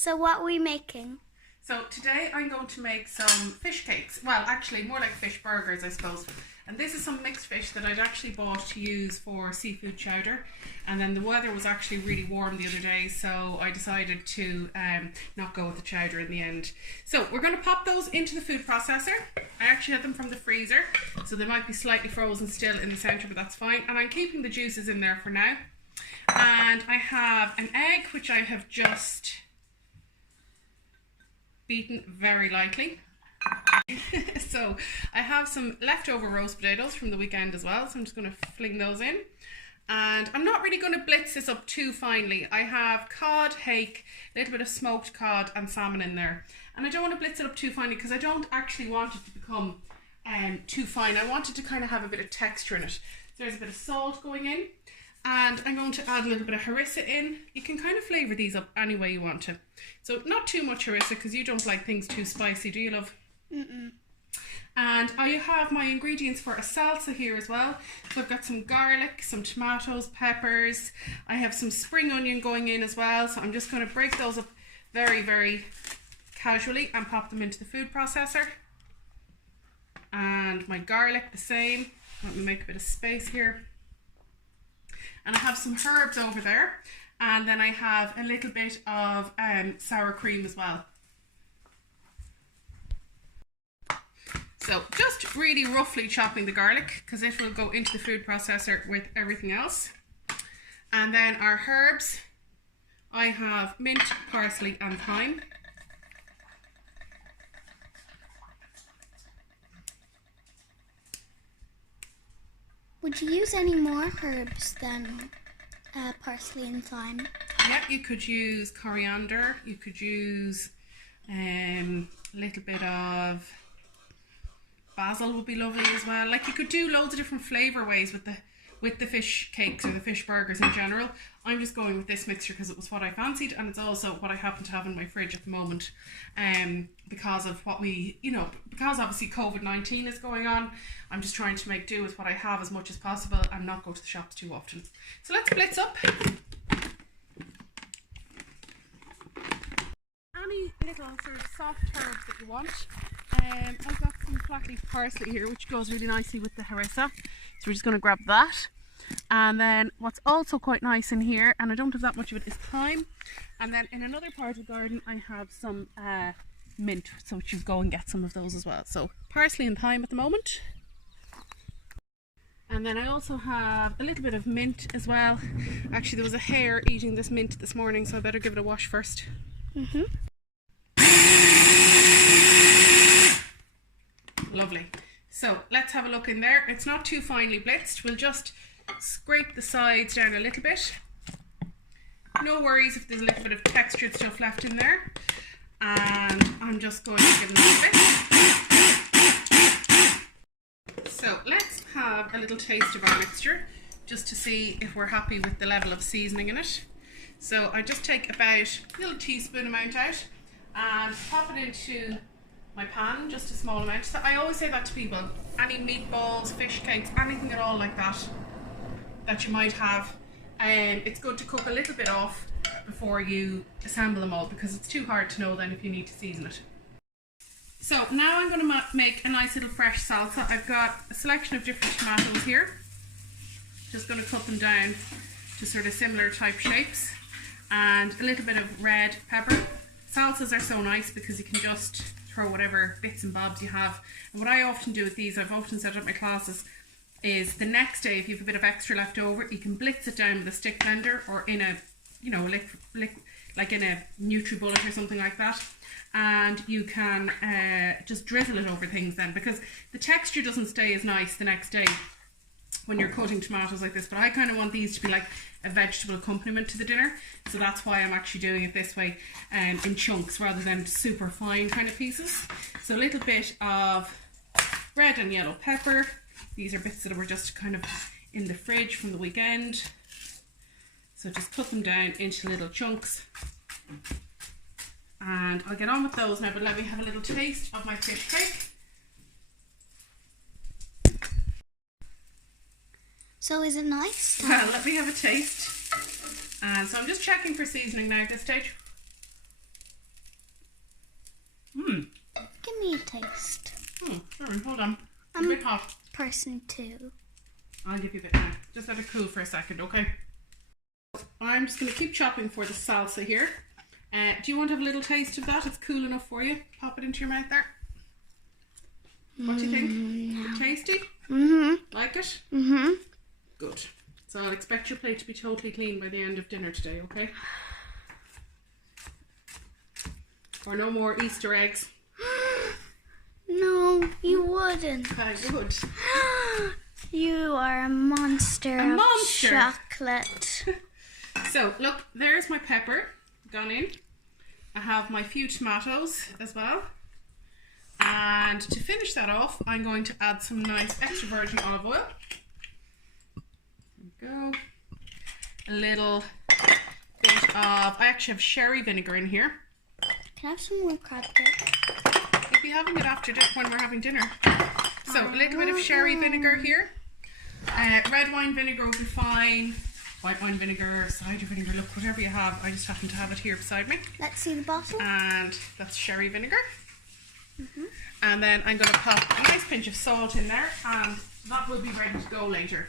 So what are we making? So today I'm going to make some fish cakes. Well, actually more like fish burgers, I suppose. And this is some mixed fish that I'd actually bought to use for seafood chowder. And then the weather was actually really warm the other day, so I decided to not go with the chowder in the end. So we're going to pop those into the food processor. I actually had them from the freezer, so they might be slightly frozen still in the centre, but that's fine. And I'm keeping the juices in there for now. And I have an egg, which I have just beaten very lightly. So I have some leftover roast potatoes from the weekend as well, so I'm just going to fling those in. And I'm not really going to blitz this up too finely. I have cod, hake, a little bit of smoked cod and salmon in there. And I don't want to blitz it up too finely because I don't actually want it to become too fine. I want it to kind of have a bit of texture in it. So there's a bit of salt going in. And I'm going to add a little bit of harissa in. You can kind of flavour these up any way you want to. So not too much harissa because you don't like things too spicy, do you, love? Mm-mm. And I have my ingredients for a salsa here as well. So I've got some garlic, some tomatoes, peppers. I have some spring onion going in as well. So I'm just going to break those up very, very casually and pop them into the food processor. And my garlic the same. Let me make a bit of space here. And I have some herbs over there. And then I have a little bit of sour cream as well. So just really roughly chopping the garlic because it will go into the food processor with everything else. And then our herbs, I have mint, parsley and thyme. Would you use any more herbs than parsley and thyme? Yeah, you could use coriander, you could use a little bit of basil would be lovely as well. Like you could do loads of different flavour ways with the fish cakes or the fish burgers in general. I'm just going with this mixture because it was what I fancied and it's also what I happen to have in my fridge at the moment because of what because obviously COVID-19 is going on. I'm just trying to make do with what I have as much as possible and not go to the shops too often. So let's blitz up. Any little sort of soft herbs that you want. I've got some flat leaf parsley here which goes really nicely with the harissa, so we're just going to grab that. And then what's also quite nice in here, and I don't have that much of it, is thyme. And then in another part of the garden I have some mint, so we should go and get some of those as well. So parsley and thyme at the moment. And then I also have a little bit of mint as well. Actually there was a hare eating this mint this morning, so I better give it a wash first. Lovely. So let's have a look in there. It's not too finely blitzed. We'll just scrape the sides down a little bit. No worries if there's a little bit of textured stuff left in there. And I'm just going to give them a bit. So let's have a little taste of our mixture just to see if we're happy with the level of seasoning in it. So I just take about a little teaspoon amount out and pop it into my pan, just a small amount. So I always say that to people, any meatballs, fish cakes, anything at all like that you might have, it's good to cook a little bit off before you assemble them all because it's too hard to know then if you need to season it. So now I'm going to make a nice little fresh salsa. I've got a selection of different tomatoes here, just going to cut them down to sort of similar type shapes, and a little bit of red pepper. Salsas are so nice because you can just throw whatever bits and bobs you have. And what I often do with these, I've often set up my classes, is the next day if you have a bit of extra left over, you can blitz it down with a stick blender or in a, like in a NutriBullet or something like that, and you can just drizzle it over things then, because the texture doesn't stay as nice the next day when you're cutting tomatoes like this. But I kind of want these to be like a vegetable accompaniment to the dinner, so that's why I'm actually doing it this way, in chunks rather than super fine kind of pieces. So a little bit of red and yellow pepper. These are bits that were just kind of in the fridge from the weekend, so just put them down into little chunks and I'll get on with those now. But let me have a little taste of my fish cake. So is it nice? Well, let me have a taste. And so I'm just checking for seasoning now at this stage. taste. Oh, sorry, hold on. It's a bit hot. Person 2. I'll give you a bit now. Just let it cool for a second, okay? I'm just going to keep chopping for the salsa here. Do you want to have a little taste of that? It's cool enough for you. Pop it into your mouth there. What do you think? Tasty? Like it? Good. So I'll expect your plate to be totally clean by the end of dinner today, okay? Or no more Easter eggs. No, you wouldn't. I would. You are a monster of chocolate. So, look, there's my pepper gone in. I have my few tomatoes as well. And to finish that off, I'm going to add some nice extra virgin olive oil. There we go. A little bit of, I actually have sherry vinegar in here. Can I have some more crab cake? We'll be having it after when we're having dinner. So, a little bit of sherry vinegar here. Red wine vinegar will be fine. White wine vinegar, cider vinegar, look, whatever you have. I just happen to have it here beside me. Let's see the bottle. And that's sherry vinegar. And then I'm going to pop a nice pinch of salt in there, and that will be ready to go later.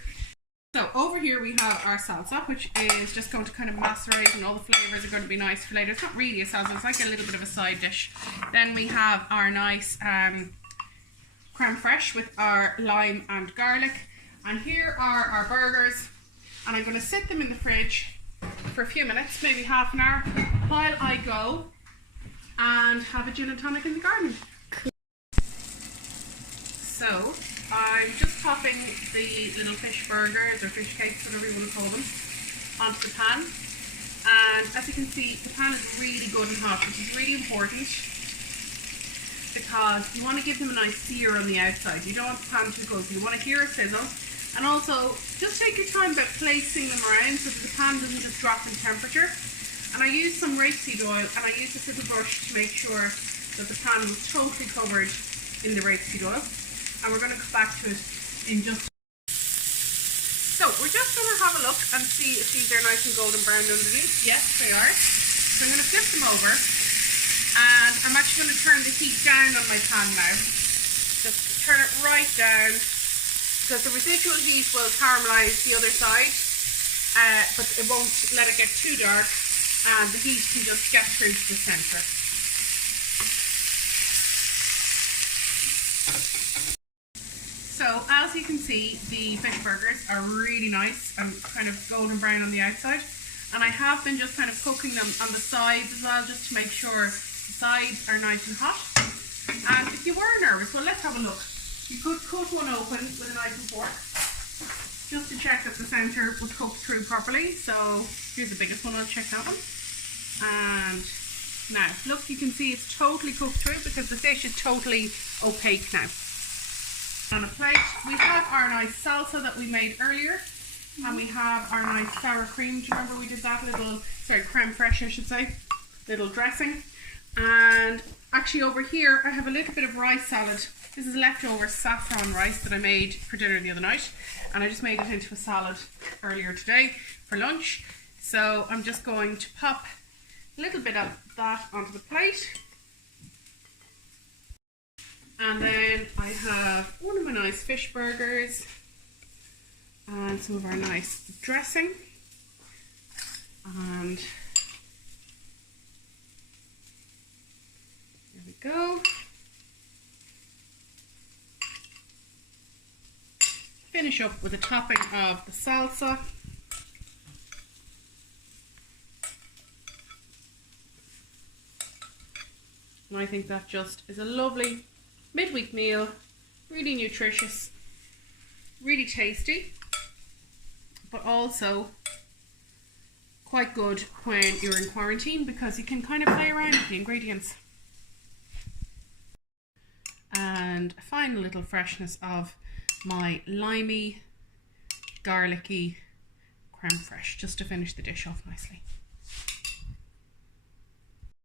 So over here we have our salsa, which is just going to kind of macerate, and all the flavours are going to be nice for later. It's not really a salsa, it's like a little bit of a side dish. Then we have our nice creme fraiche with our lime and garlic. And here are our burgers. And I'm going to sit them in the fridge for a few minutes, maybe half an hour, while I go and have a gin and tonic in the garden. So, I'm just popping the little fish burgers or fish cakes, whatever you want to call them, onto the pan. And as you can see, the pan is really good and hot, which is really important because you want to give them a nice sear on the outside. You don't want the pan too cold, so you want to hear a sizzle. And also, just take your time about placing them around so that the pan doesn't just drop in temperature. And I used some rapeseed oil, and I used this little brush to make sure that the pan was totally covered in the rapeseed oil. And we're going to come back to it in just... So, we're just going to have a look and see if these are nice and golden brown underneath. Yes, they are. So I'm going to flip them over. And I'm actually going to turn the heat down on my pan now. Just turn it right down, because the residual heat will caramelise the other side, but it won't let it get too dark, and the heat can just get through to the centre. So as you can see, the fish burgers are really nice and kind of golden brown on the outside, and I have been just kind of cooking them on the sides as well, just to make sure the sides are nice and hot. And if you were nervous, well, let's have a look. You could cut one open with a knife and fork, just to check that the centre was cooked through properly. So here's the biggest one, I'll check that one. And now, look, you can see it's totally cooked through because the fish is totally opaque now. On a plate, we have our nice salsa that we made earlier, and we have our nice sour cream. Do you remember we did that little, sorry, creme fraiche I should say, little dressing. And actually over here, I have a little bit of rice salad. This is leftover saffron rice that I made for dinner the other night, and I just made it into a salad earlier today for lunch. So I'm just going to pop a little bit of that onto the plate. And then I have one of my nice fish burgers and some of our nice dressing. And there we go. Finish up with a topping of the salsa. And I think that just is a lovely midweek meal, really nutritious, really tasty, but also quite good when you're in quarantine because you can kind of play around with the ingredients. And a final little freshness of my limey, garlicky creme fraiche, just to finish the dish off nicely.